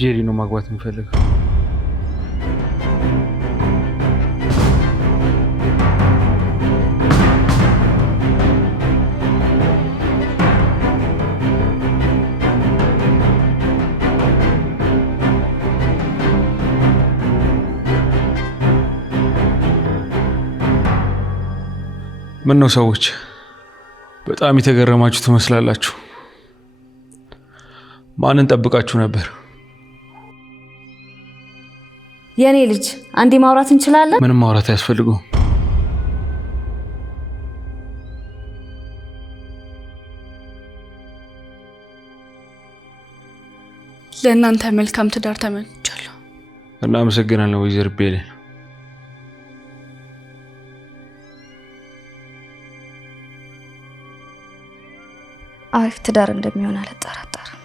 ጄሪ ነው ማግባት የምፈልገው። ምን ነው ሰዎች በጣም የተገረማችሁ ትመስላላችሁ። ማንን ጠብቃችሁ ነበር? የኔ ልጅ አንዴ ማውራት እንችላለን? ምንም ማውራት አያስፈልገውም። ለእናንተ መልካም ትዳር ተመኝቻለሁ። እናመሰግናለን ወይዘሮ ቤሌን። አሪፍ ትዳር እንደሚሆን አልጠራጠርም።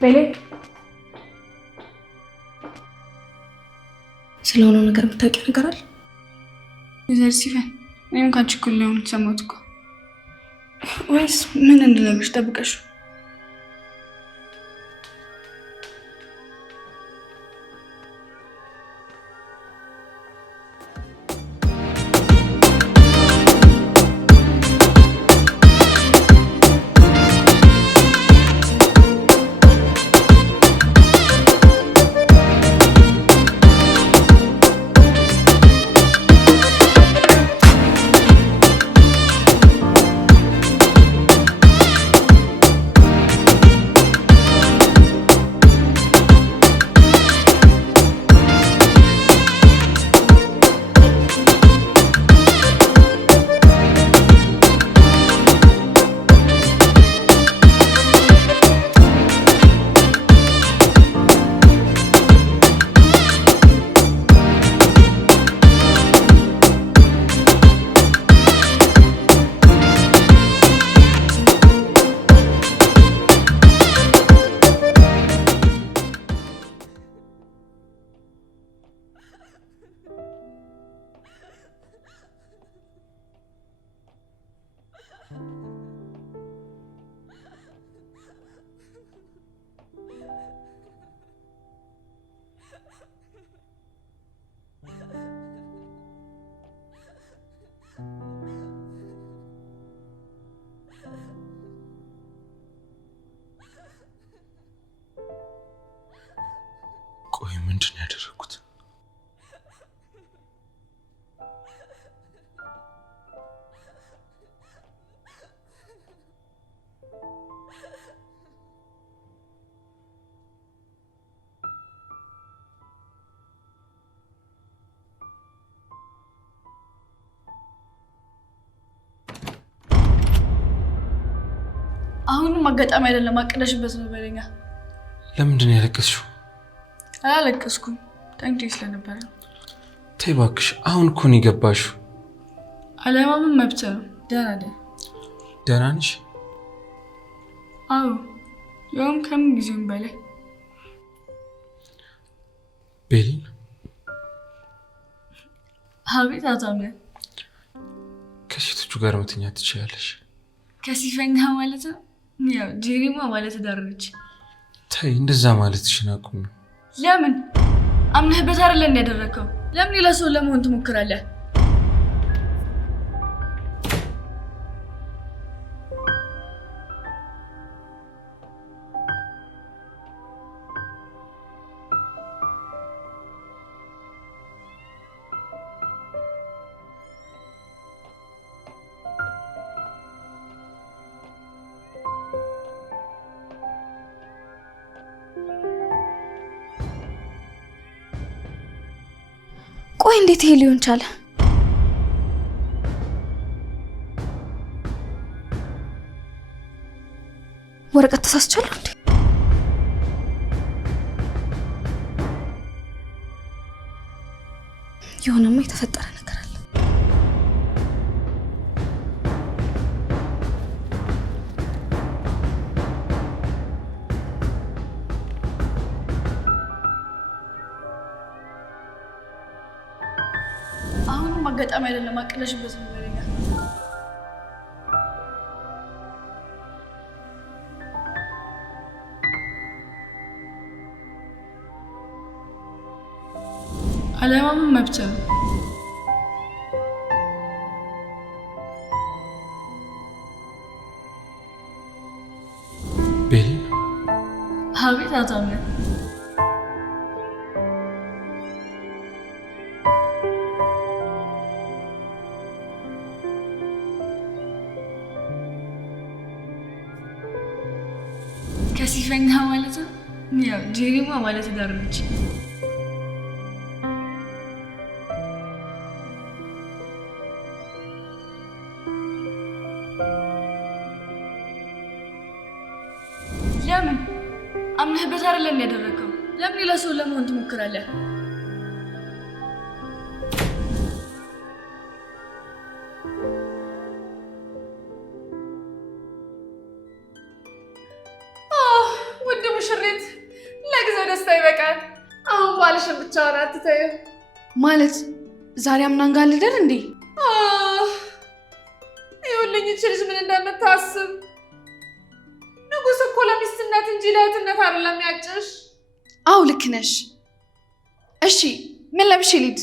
ቤሌ ስለሆነው ነገር የምታውቂው ነገር አለ? ወይዘሮ ሲፈን እኔም ካንቺ እኩል ነው የሰማሁት እኮ። ወይስ ምን እንድነግርሽ ጠብቀሽ? ቆይ ምንድን ነው ያደረኩት? አሁንም አጋጣሚ አይደለም፣ አቅደሽበት ነው በለኛ። ለምንድን ነው ያለቀስሽው? አላለቀስኩም፣ ተንግዲህ ስለነበረ። ተይ እባክሽ፣ አሁን እኮ ነው የገባሽው። አለማመን መብት ነው። ደህና ነኝ። ደህና ነሽ? አዎ፣ ያውም ከምን ጊዜውም በላይ። ቤሊን? አቤት አዛም። ከሴቶቹ ጋር መተኛት ትችያለሽ? ከሲፈኛ ማለት ነው? ያው ጄሪማ ማለት ዳርነች። ተይ እንደዛ ማለትሽን አቁሚ። ለምን? አምነህበት አይደል ያደረከው? ለምን ሌላ ሰው ለመሆን ትሞክራለህ? ቆይ እንዴት ይሄ ሊሆን ቻለ? ወረቀት ተሳስቻለሁ እንዴ? የሆነማ የተፈጠረ ነገር አለ። አሁንም አጋጣሚ አይደለም አቅለሽበት ነው ማለት ነው። አለማመን መብት ነው። ቤሊ አቤት አቶ አምነት። ከሲፈኛ ማለት ነው። ያው ጄሪማ ማለት ዳርነች። ለምን አምነህበት አይደለም ያደረከው? ለምን ሌላ ሰው ለመሆን ትሞክራለህ? ውድ ሙሽሪት፣ ለጊዜው ደስታ ይበቃል። አሁን ባልሽን ብቻውን አትተይው። ማለት ዛሬ አምናን ጋር ልደር እንዴ? ይኸውልኝ እቺ ልጅ ምን እንደምታስብ። ንጉስ እኮ ለሚስትነት እንጂ ለእህትነት አይደለም ያጭሽ። አው ልክ ነሽ። እሺ ምን ለብሽ ልሂድ?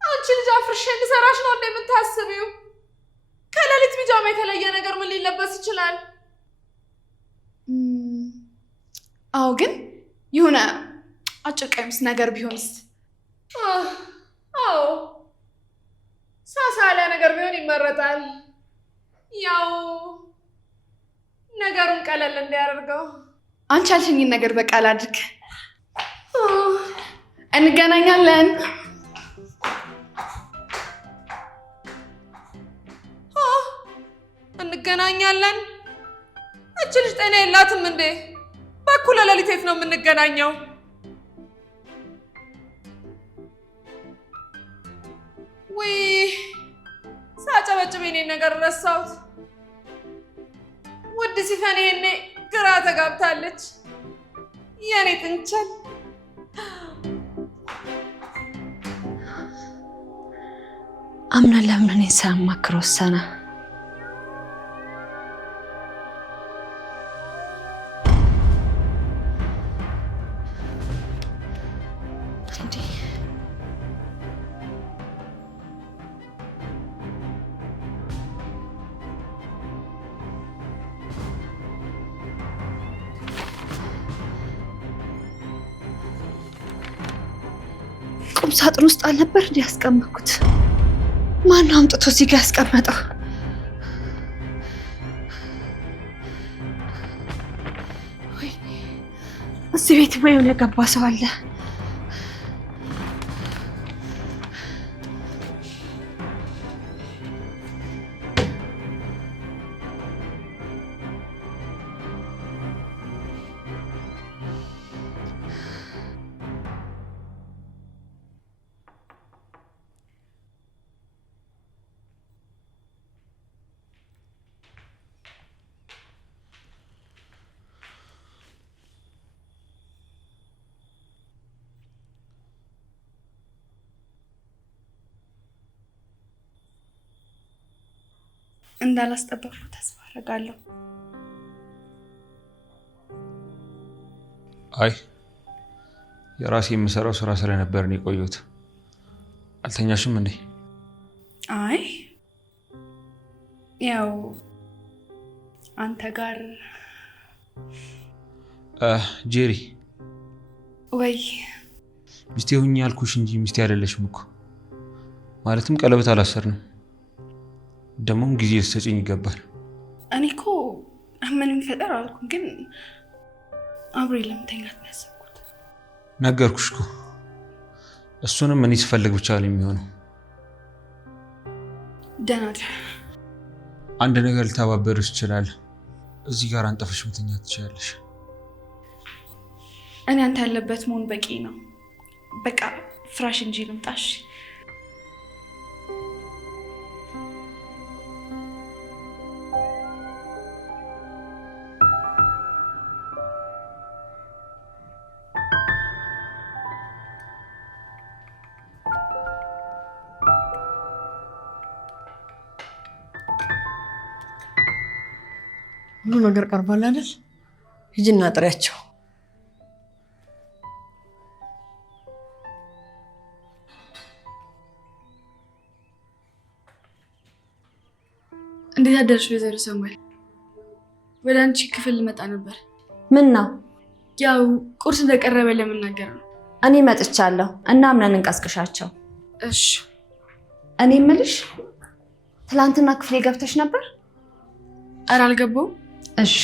አንቺ ልጅ አፍርሼ እንድሰራሽ ነው እንደምታስቢው? ከሌሊት ቢጃማ የተለየ ነገር ምን ሊለበስ ይችላል? አው ግን የሆነ አጭር ቀሚስ ነገር ቢሆንስ? አው ሳሳ ያለ ነገር ቢሆን ይመረጣል። ያው ነገሩን ቀለል እንዲያደርገው። አንቺ ያልሽኝን ነገር በቃል አድርግ። እንገናኛለን። እንገናኛለን። እቺ ልጅ ጤና የላትም እንዴ? በኩለ ሌሊት የት ነው የምንገናኘው? ወይ ሳጨበጭብ የኔን ነገር ረሳሁት። ውድ ሲፈን ይሄኔ ግራ ተጋብታለች። የኔ ጥንቸል አምና ለምን እኔን ሳያማክር ወሰነ? ቁም ሳጥን ውስጥ አልነበር እንዴ ያስቀመጥኩት? ማነው አምጥቶ እዚህ ጋር ያስቀመጠው? እዚህ ቤት የሆነ የገባ ሰው አለ። እንዳላስጠበቅኩ ተስፋ አደርጋለሁ። አይ የራሴ የምሰራው ስራ ስለነበር ነው የቆየሁት። አልተኛሽም እንዴ? አይ ያው አንተ ጋር ጄሪ ወይ ሚስቴ ሁኚ ያልኩሽ እንጂ ሚስቴ አይደለሽም እኮ። ማለትም ቀለበት አላሰርንም። ደሞም ጊዜ ልትሰጪኝ ይገባል። እኔ እኮ ምን የሚፈጠር አልኩኝ፣ ግን አብሬ ለምተኛት ነው ያሰብኩት። ነገርኩሽ እኮ እሱንም እኔ ስፈልግ ብቻ ነው የሚሆነው። ደህና ነህ? አንድ ነገር ልተባበርሽ ይችላል። እዚህ ጋር አንጠፍሽ መተኛት ትችላለሽ። እኔ አንተ ያለበት መሆን በቂ ነው። በቃ ፍራሽ እንጂ ልምጣሽ። ሁሉ ነገር ቀርቧል አይደል? ሂጂና ጥሪያቸው። እንዴት አደርሽ ወይዘሮ ሰሙኤል? ወደ አንቺ ክፍል ልመጣ ነበር። ምን ነው? ያው ቁርስ እንደቀረበ ለመናገር ነው። እኔ መጥቻለሁ እና አምነን እንቀስቅሻቸው። እሺ። እኔ እምልሽ ትላንትና ክፍሌ ገብተሽ ነበር? ኧረ አልገባሁም። እሺ።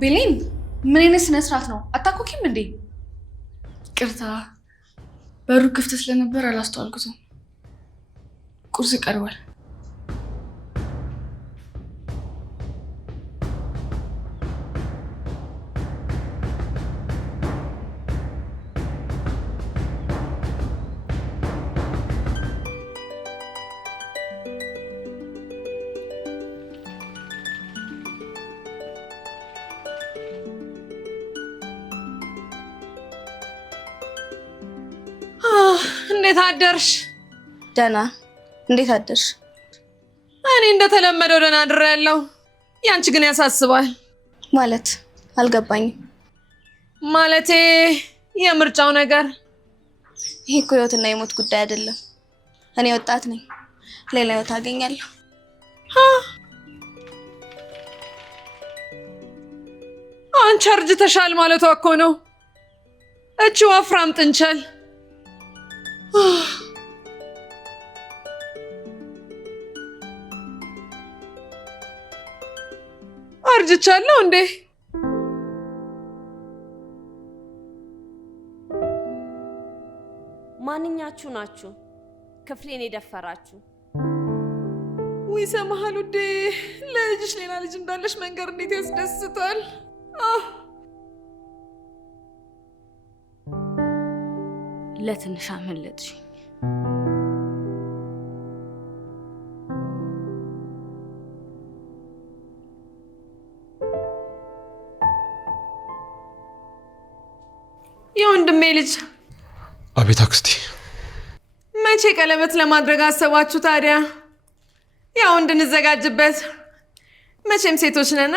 ቤሌን ምን አይነት ስነ ስርዓት ነው? አታኮኪም እንዴ? ቅርታ በሩ ክፍት ስለነበር አላስተዋልኩትም። ቁርስ ቀርቧል። እንዴት አደርሽ? ደህና። እንዴት አደርሽ? እኔ እንደተለመደው ደህና አድሬያለሁ። ያንቺ ግን ያሳስባል። ማለት አልገባኝም። ማለቴ የምርጫው ነገር። ይሄ እኮ ህይወትና የሞት ጉዳይ አይደለም። እኔ ወጣት ነኝ፣ ሌላ ህይወት አገኛለሁ። አንቺ አርጅተሻል ማለቷ እኮ ነው። እቺ ወፍራም ጥንቸል አርጅቻለሁ እንዴ? ማንኛችሁ ናችሁ ክፍሌን የደፈራችሁ? ውይ ሰማሃል ውዴ፣ ለልጅሽ ሌላ ልጅ እንዳለሽ መንገር እንዴት ያስደስታል። ለትንሽ አመለጥሽ። የወንድሜ ልጅ። አቤት አክስቴ። መቼ ቀለበት ለማድረግ አሰባችሁ ታዲያ? ያው እንድንዘጋጅበት። መቼም ሴቶች ነና።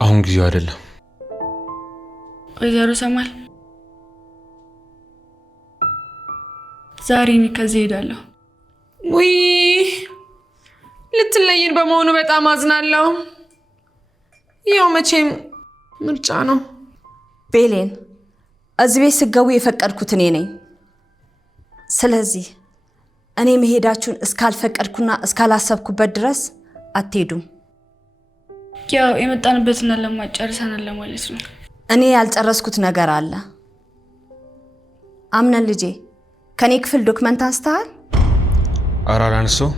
አሁን ጊዜው አይደለም። ወይዘሮ ሰማል ዛሬ እኔ ከዚህ ሄዳለሁ። ውይ ልትለይን በመሆኑ በጣም አዝናለሁ። ያው መቼም ምርጫ ነው። ቤሌን እዚህ ቤት ስገቡ የፈቀድኩት እኔ ነኝ። ስለዚህ እኔ መሄዳችሁን እስካልፈቀድኩና እስካላሰብኩበት ድረስ አትሄዱም። ያው የመጣንበትና ለማጨርሰናል ለማለት ነው። እኔ ያልጨረስኩት ነገር አለ። አምነን ልጄ ከኔ ክፍል ዶክመንት አንስተሃል? ኧረ አላነሳሁም።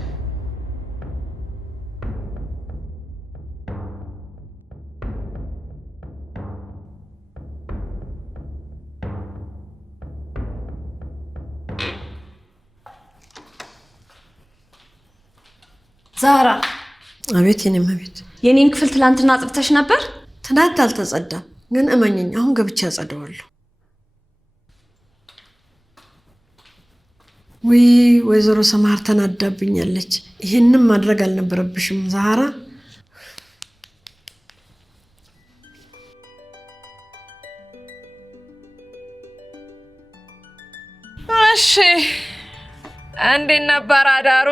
ዛራ። አቤት የኔም አቤት። የኔን ክፍል ትላንትና አጽድተሽ ነበር? ትናንት አልተጸዳም፣ ግን እመኝኝ አሁን ገብቼ አጸደዋለሁ። ውይ ወይዘሮ ሰማር ተናዳብኛለች። ይሄንን ማድረግ አልነበረብሽም ዛራ። እሺ እንዴት ነበር አዳሩ?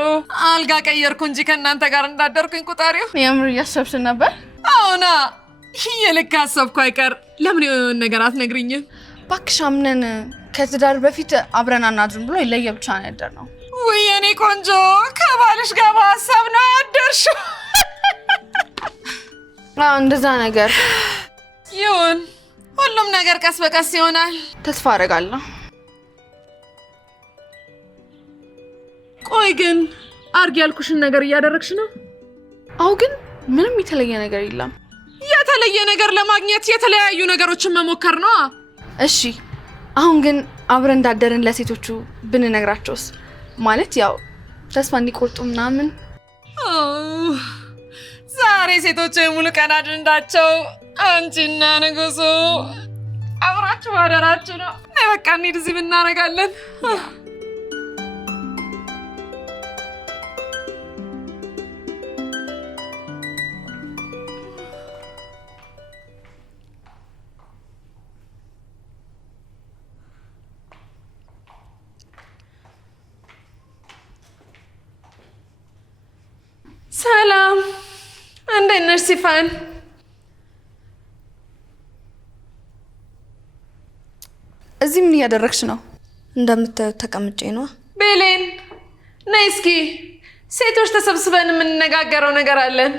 አልጋ ቀየርኩ እንጂ ከእናንተ ጋር እንዳደርኩኝ ቁጠሪው። የምር እያሰብሽ ነበር? አዎና፣ የልክ አሰብኩ አይቀር ለምን የሆነ ነገር አትነግሪኝም? እባክሽ አምነን ከትዳር በፊት አብረን አናድርም ብሎ ለየብቻ ነው ያደርነው። ውይ የኔ ቆንጆ ከባልሽ ጋር በሀሳብ ነው ያደርሽው? እንደዛ ነገር ይሁን፣ ሁሉም ነገር ቀስ በቀስ ይሆናል። ተስፋ አደርጋለሁ። ቆይ ግን አርግ ያልኩሽን ነገር እያደረግሽ ነው? አዎ፣ ግን ምንም የተለየ ነገር የለም። የተለየ ነገር ለማግኘት የተለያዩ ነገሮችን መሞከር ነው። እሺ፣ አሁን ግን አብረን እንዳደርን ለሴቶቹ ብንነግራቸውስ? ማለት ያው ተስፋ እንዲቆርጡ ምናምን። ዛሬ ሴቶቹ የሙሉ ቀን አጀንዳቸው አንቺና ንጉሱ አብራችሁ ማደራችሁ ነው። በቃ እንሂድ፣ እዚህ ብናረጋለን። ሰላም፣ እንዴት ነሽ ሲፋን? እዚህ ምን እያደረግሽ ነው? እንደምታዩት ተቀምጬ ነው። ቤሌን ነይ እስኪ፣ ሴቶች ተሰብስበን የምንነጋገረው ነገር አለን።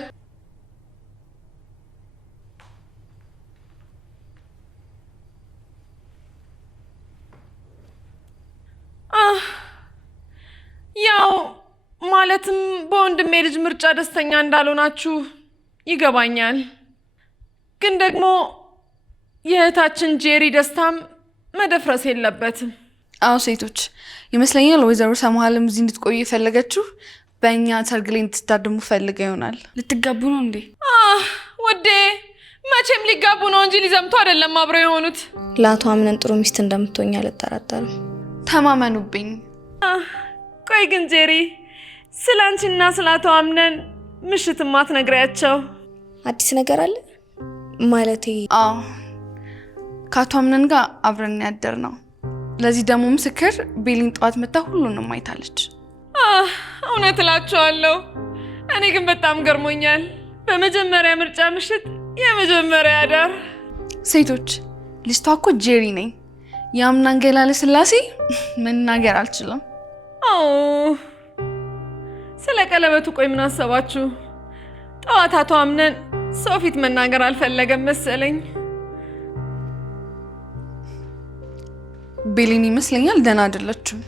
ያው ማለትም በወንድሜ ልጅ ምርጫ ደስተኛ እንዳልሆናችሁ ይገባኛል። ግን ደግሞ የእህታችን ጄሪ ደስታም መደፍረስ የለበትም። አዎ ሴቶች ይመስለኛል ወይዘሮ ሰማሃልም እዚህ እንድትቆዩ የፈለገችው በእኛ ሰርግ ላይ እንድትታደሙ ፈልጋ ይሆናል። ልትጋቡ ነው እንዴ? ውዴ መቼም ሊጋቡ ነው እንጂ ሊዘምቱ አይደለም አብረው የሆኑት። ለአቶ አምነን ጥሩ ሚስት እንደምትሆኝ አልጠራጠርም። ተማመኑብኝ። ቆይ ግን ጄሪ ስለ አንቺና ስለ አቶ አምነን ምሽት ማትነግሪያቸው አዲስ ነገር አለ ማለቴ? አዎ ከአቶ አምነን ጋር አብረን ያደር ነው። ለዚህ ደግሞ ምስክር ቤሊን ጠዋት መታ ሁሉንም አይታለች። እውነት እላችኋለሁ። እኔ ግን በጣም ገርሞኛል። በመጀመሪያ ምርጫ ምሽት የመጀመሪያ አዳር። ሴቶች ልጅቷ እኮ ጄሪ ነኝ። የአምናን ገላለ ስላሴ መናገር አልችልም። ስለ ቀለበቱ ቆይ ምን አሰባችሁ? ጠዋት አቶ አምነን ሰው ፊት መናገር አልፈለገም መሰለኝ። ቤሊን ይመስለኛል ደህና አይደለችም።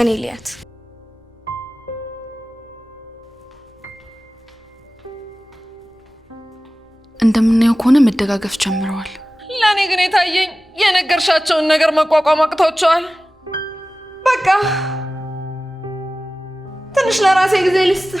እኔ ሊያት እንደምናየው ከሆነ መደጋገፍ ጀምረዋል። ለእኔ ግን የታየኝ የነገርሻቸውን ነገር መቋቋም አቅቷቸዋል። በቃ ትንሽ ለራሴ ጊዜ ልስጥ።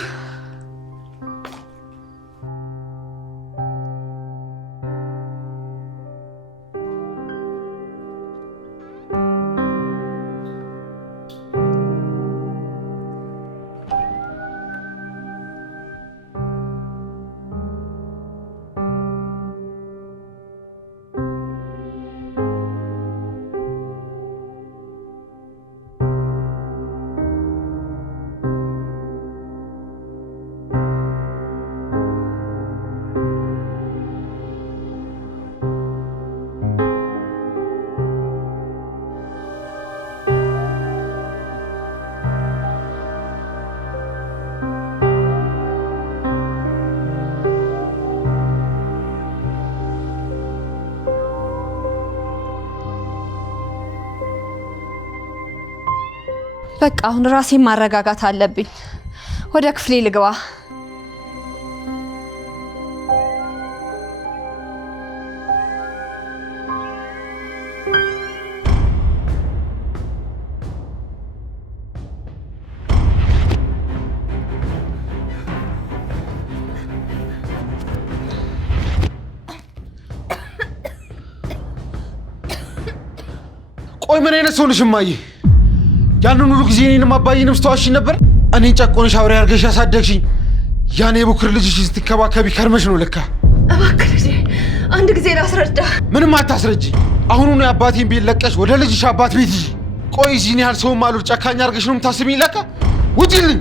በቃ አሁን ራሴን ማረጋጋት አለብኝ። ወደ ክፍሌ ልግባ። ቆይ ምን አይነት ሰው ነሽ እማዬ? ያንን ሁሉ ጊዜ እኔንም አባዬንም ስተዋሽኝ ነበር። እኔን ጨቆንሽ አውሬ አድርገሽ ያሳደግሽኝ ያኔ የቡክር ልጅሽን ስትከባከቢ ከርመሽ ነው ለካ። እባክህ ልጄ አንድ ጊዜ ላስረዳ። ምንም አታስረጂ። አሁኑኑ የአባቴን ቤት ለቀሽ ወደ ልጅሽ አባት ቤት ሂጂ። ቆይ እዚህን ያህል ሰው ማሉር ጨካኝ አድርገሽ ነው የምታስቢኝ? ለካ ውጪልኝ።